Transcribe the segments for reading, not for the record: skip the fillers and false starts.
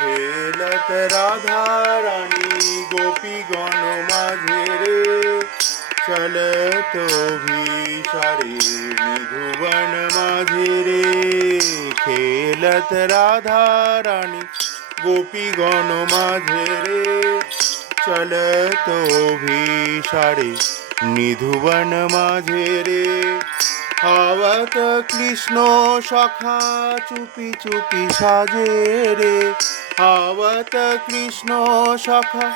খেলত রাধা রানী গোপীগণ মাঝে রে, চলত অভিসারে নিধুবন মাঝে রে। খেলত রাধা রানী গোপীগণ মাঝে রে, চলত অভিসারে নিধুবন মাঝে রে। আবত কৃষ্ণ সখা চুপি চুপি সাজে রে, আবত কৃষ্ণ সখা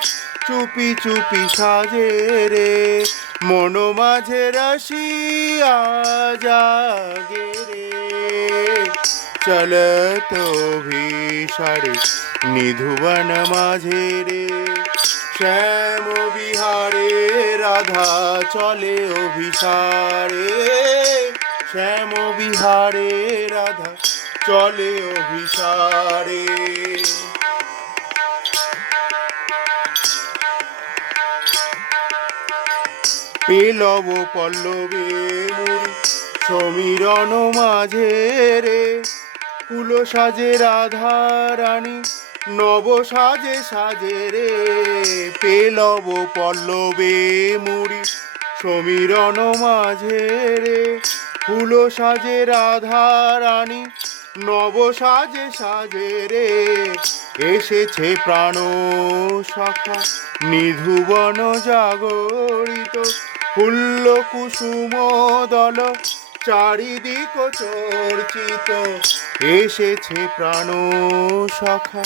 চুপি চুপি সাজে রে। মন মাঝে রসিয়া জাগে রে, চলত অভিসারে নিধুবন মাঝে রে। শ্যাম বিহারে রাধা চলে অভিসারে, শ্যাম বিহারে রাধা চলে অভিসারে। পেলব পল্লবে মুড়ি সমীরণ মাঝে রে, ফুল সাজে রাধা রানী নব সাজে সাজে রে। পেলব পল্লবে মুড়ি সমীরণ মাঝে রে, ফুল সাজে রাধা রানী নব সাজে সাজে রে। এসেছে প্রাণ সখা নিধুবন জাগরিত, ফুল্ল কুসুম দল চারিদিক চর্চিত। এসেছে প্রাণ সখা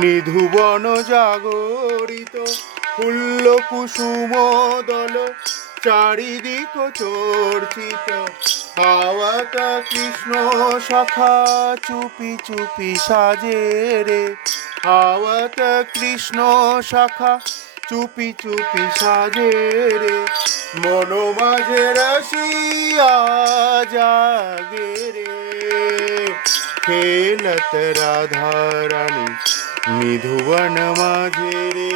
নিধুবন জাগরিত, ফুল্ল কুসুম দল চারিদিক চর্চিত। আবত কৃষ্ণ সখা চুপি চুপি সাজে রে, আবত কৃষ্ণ সখা চুপি চুপি সাজে রে। মন মাঝে রসিয়া জাগে রে, খেলত রাধা রানী নিধুবন মাঝে রে।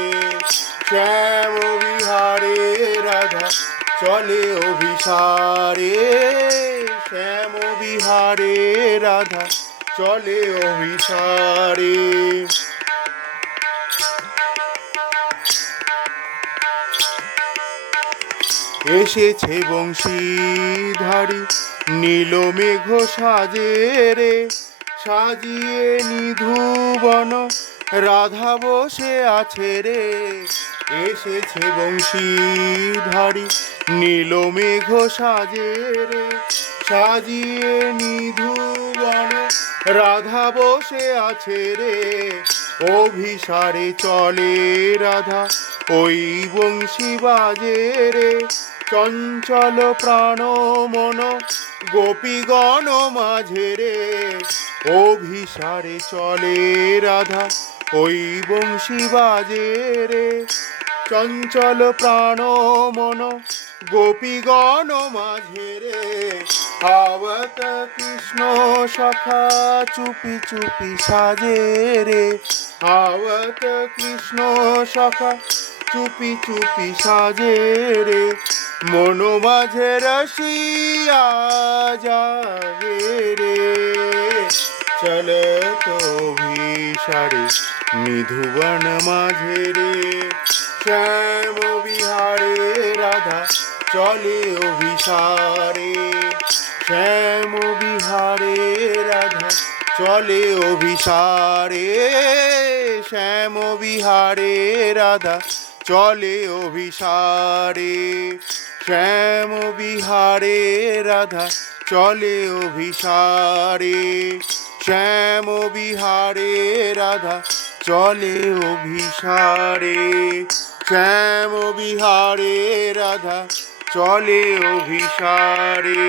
শ্যাম বিহারে রাধা চলে অভিসারে, শ্যাম বিহারে রাধা চলে অভিসারে। এসেছে বংশীধারী নীল মেঘ সাজে রে, সাজিয়ে নিধুবন রাধা বসে আছে রে। এসেছে বংশীধারী নীল মেঘ সাজে রে, সাজিয়ে নিধুবন রাধা বসে আছে রে। অভিসারে চলে রাধা ওই বংশী বাজে রে, চঞ্চল প্রাণ মন গোপীগণ মাঝে রে। অভিসারে চলে রাধা ওই বংশী বাজে রে, চঞ্চল প্রাণ মন গোপীগণ মাঝে রে। আবত কৃষ্ণ সখা চুপি চুপি সাজে রে, আবত কৃষ্ণ সখা চুপি চুপি সাজে রে। মন মাঝে রসিয়া জাগে রে, চলত অভিসারে নিধুবন মাঝে রে। শ্যাম বিহারে রাধা চলে অভিসারে, শ্যাম বিহারে রাধা চলে অভিসারে, শ্যাম বিহারে রাধা চলে অভিসারে। শ্যাম বিহারে রাধা চলে অভিসারে, শ্যাম বিহারে রাধা চলে অভিসারে, শ্যাম বিহারে রাধা চলে অভিসারে।